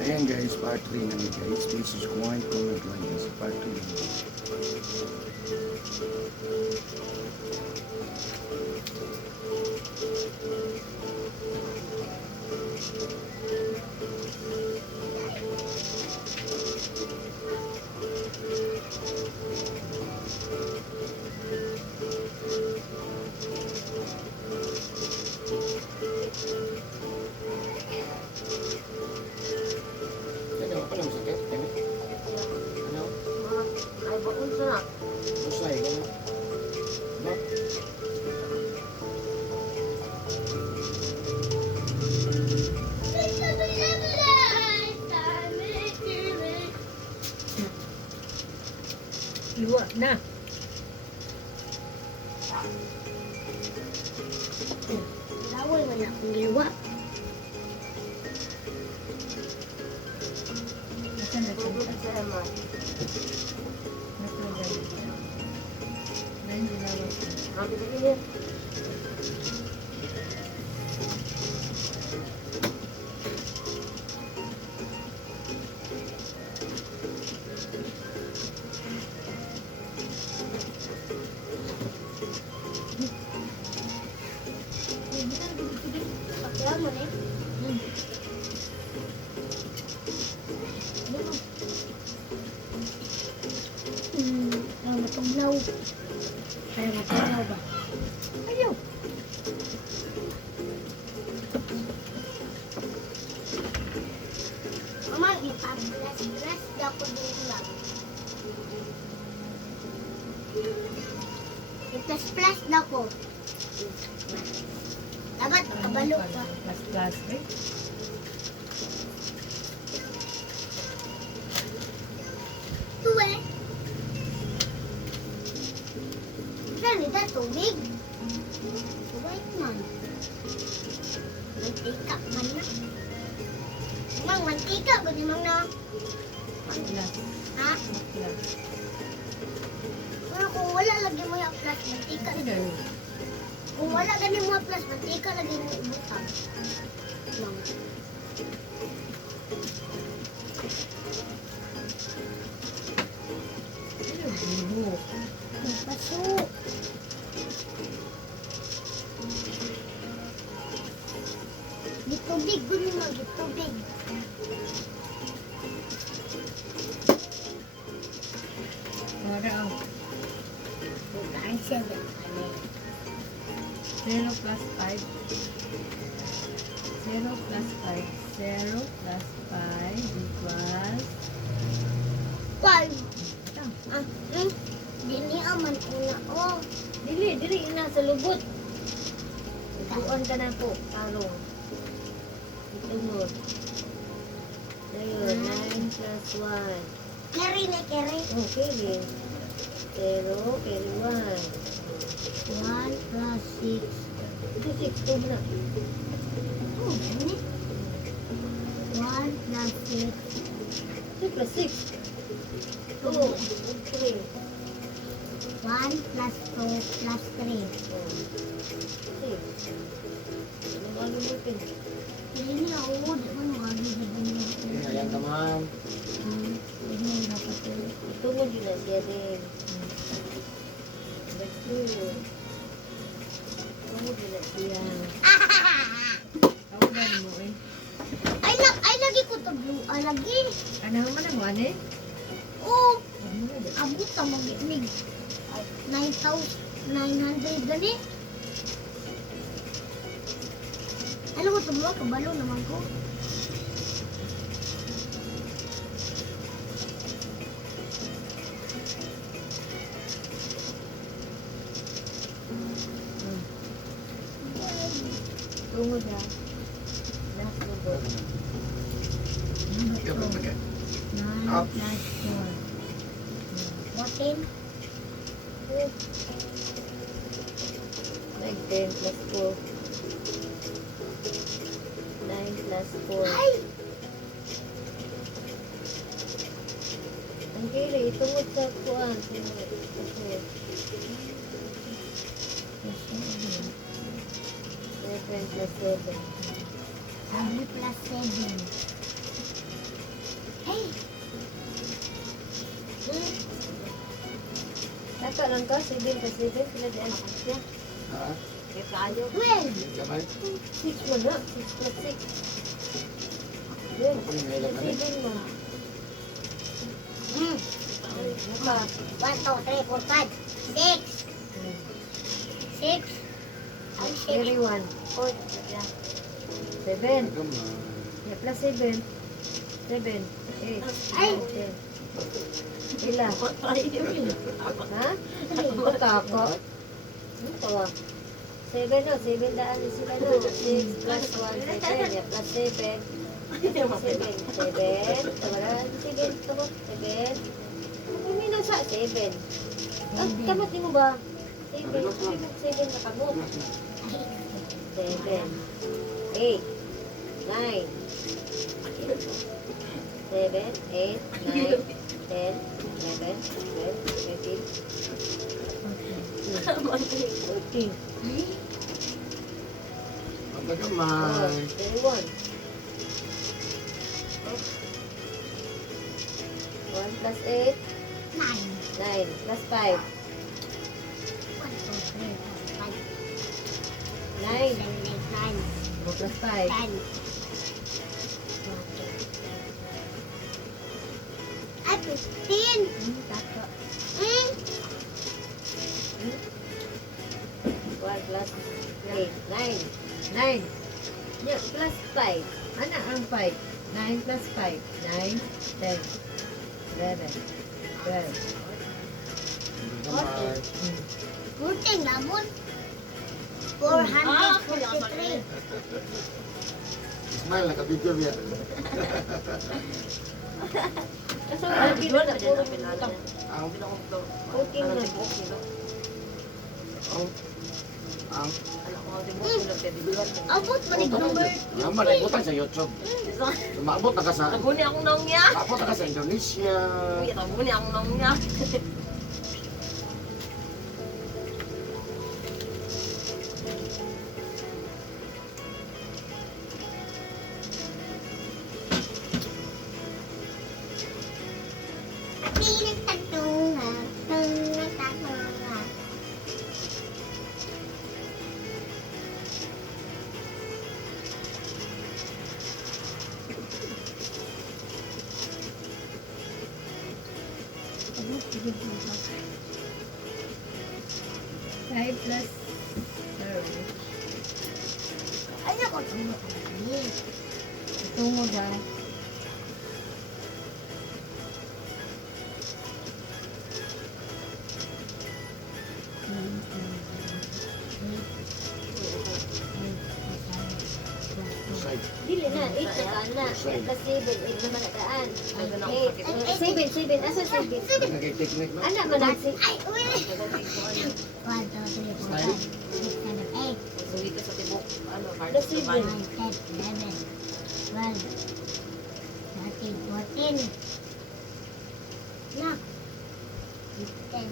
Ayan guys, part 3 na guys. Please subscribe, comment, like sa part 3 na. Ano? Ano masakit? Ano? Ay, bakun sa. Usay ka na? Ba? Luwa na. Laway wala akong liwa. Nasaan na siya? Sa Emma. Nakulagay. Ngayon ginawag ko. Happy to be here. Pakyaw mo na matugnaw. Kaya matugnaw ba? Ayaw. Mama, ipaplas-plas di ako din lang. Iplas-plas na ko. Dapat kabalo ka. Plus eh. Tuwe. Ganito tubig. Wait man. Mantika man na. Mang mantika ba di mang na? Plus. Ha? Plus. Pero kung wala lagi mo yung plus, mantika Ano na. yun? Kung wala gani mo yung plus, mantika lagi mo ibutang. Mang. Ano yun? Buho. Magpaso. Gitubig, guni mo, gitubig. Para ang Bukaan siya dyan. 0 plus 5. 0 plus 5. 0 plus 5 equals... Five. Ito. Dini aman una. Oh, Dili yun na sa lubot. Buon ka na po, tarong. Itungod. Ayun, 9 plus 1. carry na carry. Okay, din. 0, carry 1. 1 plus 6. Ito 6, 2 na. Oh, gani. 1 plus 6. 2 plus 6. 2, 3. 1 plus 2 plus 3. 6. Ano ba lumutin? Dini ako, di ba nakagigil niya? Ayan ka ma'am. Dini yung dapat yun. Itungod yun na siya din. Let's do. Itungod yun na siya. Tawagan mo eh. Ay, lagi ko to blue. Ay, lagi. Ano man ang one eh? Oh, Ano na din? abot ka mag-inig. 9,900 gani. Ano ko to blue? Kabalo naman ko. Tungod ha. Last lubot. Ikaw ba magka? 9 Up. plus 4. 14. Like 10 plus 4. 9 plus 4. Ay! Ang kili, itungod sa kuwan. Kasi 7 plus 7. 7 plus 7. Naka lang ka, 7 plus 7, sila di anak niya. Ha? Kaya kayo. 12. Gamay? 6 mo na, 6 plus 6. Yun, Ako yung nailan kami. 7 mo. Hmm. Ay, mukha. 1, 2, 3, 4, 5, 6. 6. Ang Carry 1. 4. 7. Gamay. Yeah, plus 7. 7. 8. Ay! 10. Ila. Ha? Baka ako. Ito ah. 7 no, 7 daan sila no. 6 plus 1, 7. Yeah, plus 7. 7. 7. Tawaran. 7. Tawag. 7. Hindi na sa 7. Ah, kamot mo ba? 7. 7 na kamot. 7. 8. 9. 7, 8, 9, 10, 11, 12, 13, 14, Magagamay. 21. 1 plus 8, 9. 9 plus 5, 1, 2, 3, 4, 5, 9. 7, 8, 9, 1 plus 5, 10. Ay, 15. Tako. Hmm. 1 plus 8, 9. 9. Yeah, plus 5. Ano ang 5? 9 plus 5, 9, 10, 11, 12. Gamay. 14 labon. 443. Ismail, nakabidyo niya. Kasi wala puro utang. Ang, Cooking na. ang, Abot pa ni number. ang malikutan sa YouTube. Maabot na ka sa, Tabuni akong naong niya. maabot na ka sa Indonesia. Uy, tabuni akong naong niya. Five plus Ay, ako tumot na kami. tungo daw. Side. Dili na, 8 na kaan na. 8 plus 7, 8 naman na kaan. Ay, ganun ako 8. sakit. 7, 7. Asa 7? Nagay-technique na. Anak mo na. Ay, uwi. 1, 2, 3, 4, 5, 6, 7, 8, Suwi ka sa tibok. Ano, card Plus to 7. buy. 9, 10, 11, 12, 13, 14. Nak. 15.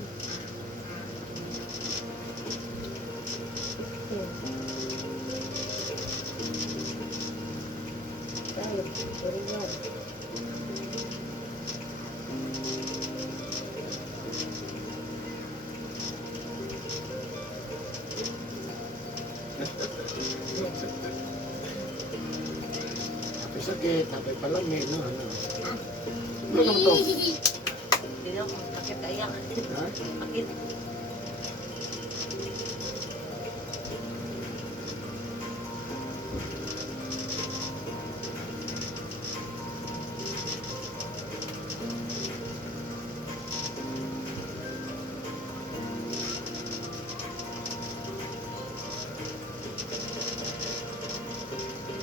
Tayo, original. Tapos sakit, tapos palamig, no? Ano? Ano naman to? Hindi na akong sakit kaya. Ha? Sakit.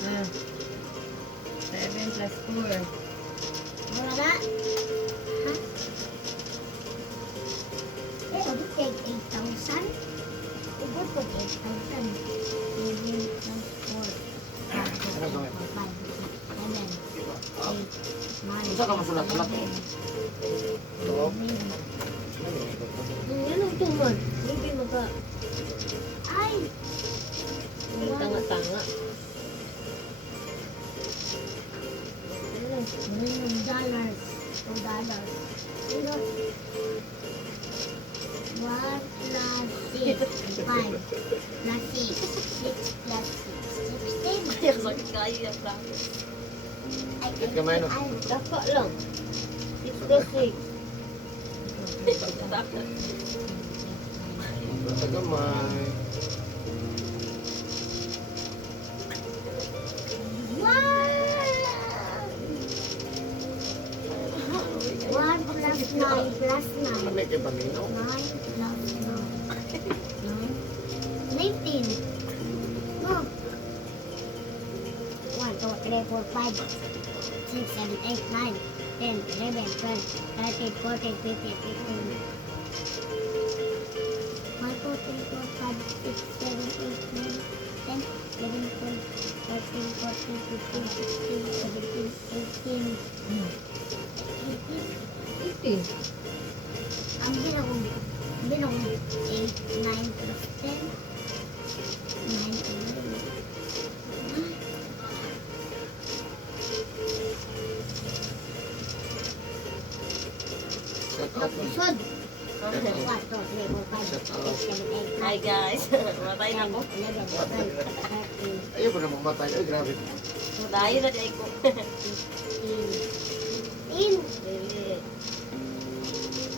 Ah. 7 plus 4. Wala na. Ha? Eh, ubod kay 8,000. Ubod ko 8,000. 7 plus 4. 5, 6, 7, 8, 9, Isa ka masulat-sulat mo? 10, Oo. 11. Yan ang tuman. Hindi maka. Ay! Ang tanga-tanga. $2. $2. 1 plus 6. 5 plus 6. 6 plus 6. 16. Ay, sakit kayo yung bracket. Ay, Bakit kamay, no? ay, Daka lang. 6 plus 6. Basta gamay. One plus 9 plus 9. Ano kayo paminaw? 9 plus 9. 19. No. 1, 2, 3, 4, 5, 6, 7, 8, 9, 10, 11, 12, 13, 14, 15, 16. 1, 2, 3, 4, 5, 6, 7, 8, 9, 10, 11, 12, 13, 14, 15, 16, 17, 18. 18. Ang binakong 8, 9 plus 10, 9, 11. Shut up lang. Usod. 1, 2, 3, 4, 5, 6, 7, 8, 9, Hi guys, matay na ko. 11, 12, 13, Ayaw ko na mamatay. Ay, grabe. Dahil na di ko. 15. Dili.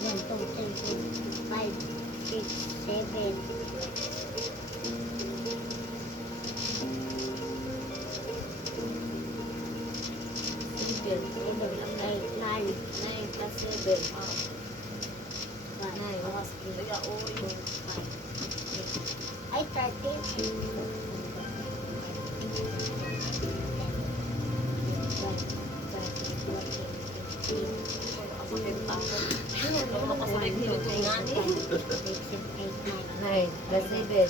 1, 2, 3, 4, 5, 6, 7. Seven. 8, 9, 9 plus 7. 1, Mas kaya oy. ay 13. Sakit ako. Ano makasakit hilot na nga ni. 9 plus 7.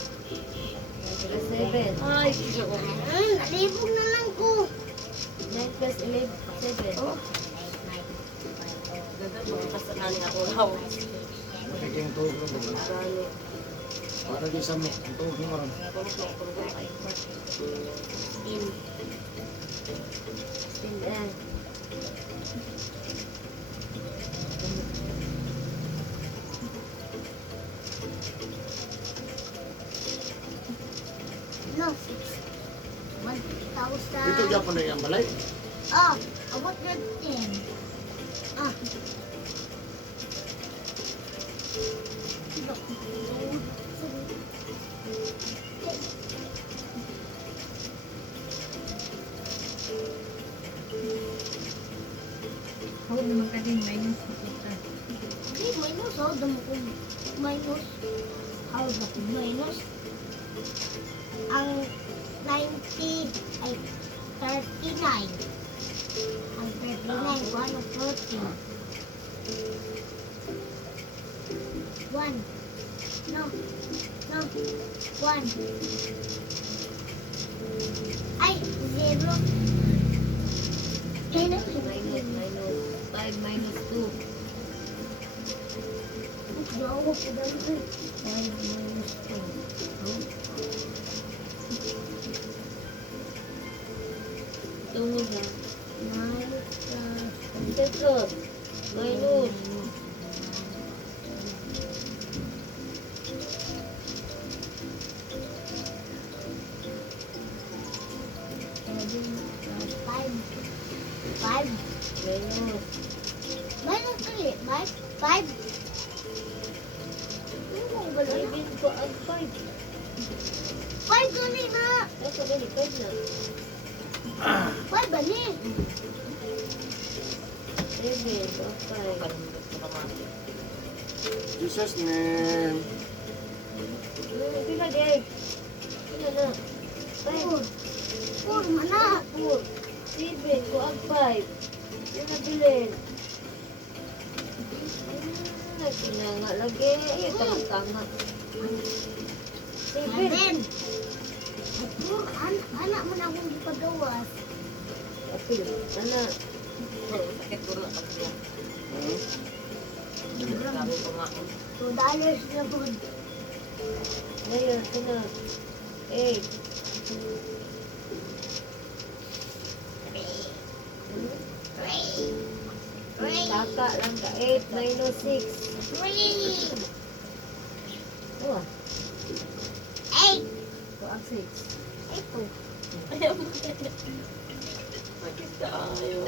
Plus 7. Ay, siya ko. Nalibog na lang ko. 9 plus 11. 7. Oh. Ganda mo, basta naling ako raw. Magiging tuhog lang naman. Gani. Para di sa mga. Ang tuhog mo ron. Pulong ay. 16 yan. No, 1,000. Dito Japan na yung balay. Oh, about that 10. Ah. Huwag naman ka din minus makita. Hindi, minus. How damo ko minus? How ba ko minus? Ang 90 ay 39. Ang 39 ko ano 40. 1. No. No. 1. Ay, 0. Kaya na Minus 5 minus 2. Bawa ko dami. 5 minus 2. Tungo na. Minus Plus. Minus. Five. Minus. Minus ulit. Five. Ano kung gano'n? 5 ko ang 5. Five ulit na. Ako gani 5 na. Five bali. 7 ko ang 5. Jesus name. Pila di ay. Pila na. 5. Four mana. 4. 7 ko ang 5. Yan na bilin. Kinanga lagi. Ay, tanga-tanga. 7. Seven. Four. Anak mo na akong ipagawas. Apil. Ana. Sakit ko na kasi. Sabi ko nga. $2 na po. Ngayon, sino? 8. Three. Taka lang ka. 8 minus 6. Three. 2 ah. 8. 2 ang 6. 8. Ayaw mo. Bakit tayo?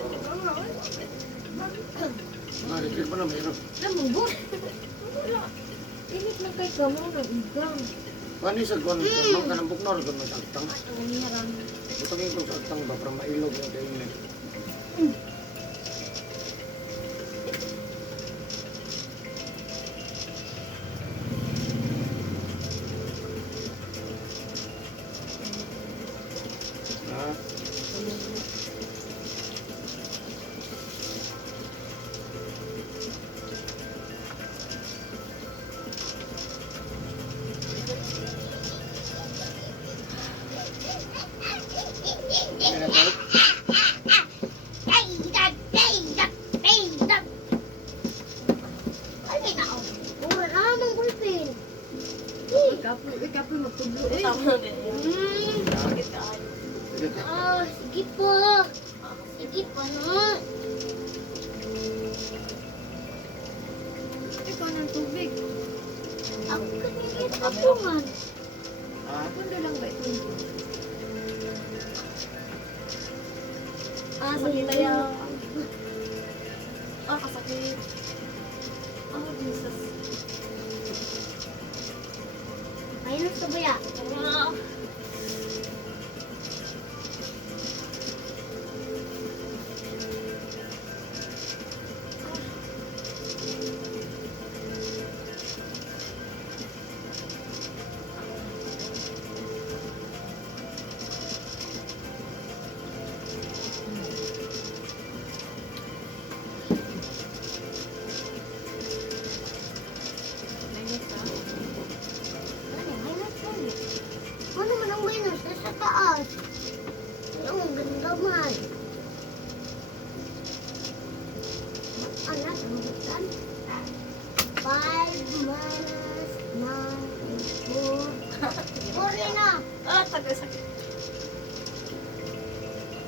Marikil pa na mayroon. Namubot. Init lang kay ka mo ng igang. Pani sa kuwan, mang ka ng buknor, kung masagtang. Ang hirang. Butangin ko sa agtang ba, para mailog yung kainin. Ha? Kaya tayo? Ikapoy magtublo eh. Tama din. Bakit tayo? Sige ka. Sige po. Sige po na. Ikaw ng tubig. Ako kanina tapungan. Ha? Kundo lang ba ito? Sakit tayo. Kasakit. Jesus. Ayun sa buya. Ano man ang minus? Nasa taas. Ang ganda man. Anak, ang butan. 5 minus 9 is 4. 4 na. Sakit.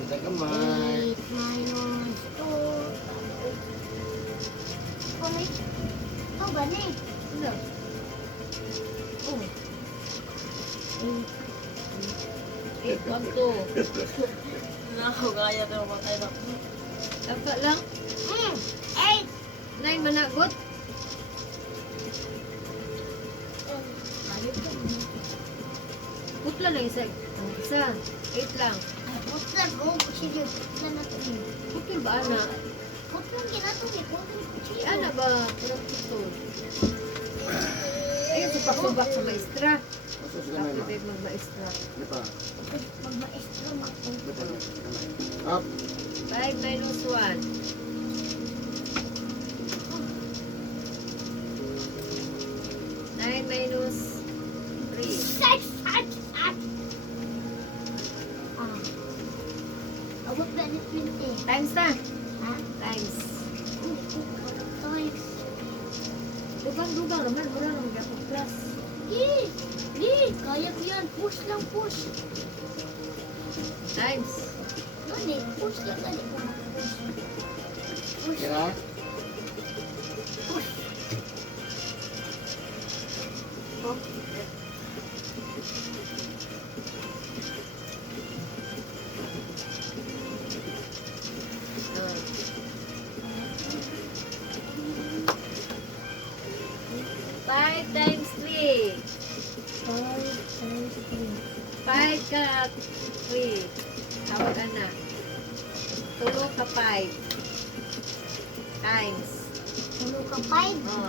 Kita kamay. 8 minus 2. Kumit. Ito ba ni? Ano? Oh. 8, 1, 2. Nakakagaya pero matay na. Tapa lang. 8. 9 managot. Putla lang isa. Ang isa. 8 lang. Putlan ko. Sige, putlan na ito. Putol ba ana? Putlan kinato ni. Putlan ko siya. Ana ba? Parang putol. Ayun, subak-subak sa maestra. Pasos ka na Ako na. din mag-maestra. Di pa? Mag-maestro makong. Betul. Kamay. Up. 5 minus 1. 9 minus 3. Sat! Abot ba ni 20? Times na. Ha? Times. Times. Dugang-dugang naman. Wala naman gapong plus. Kaya ko yan. Push lang, push. Times. Gani, push lang, gani ko mag-push. Push. Kira. Five times 3. 5 ka 3. Tawag na. Tulog ka 5. Times. Ano ka, 5? Oh.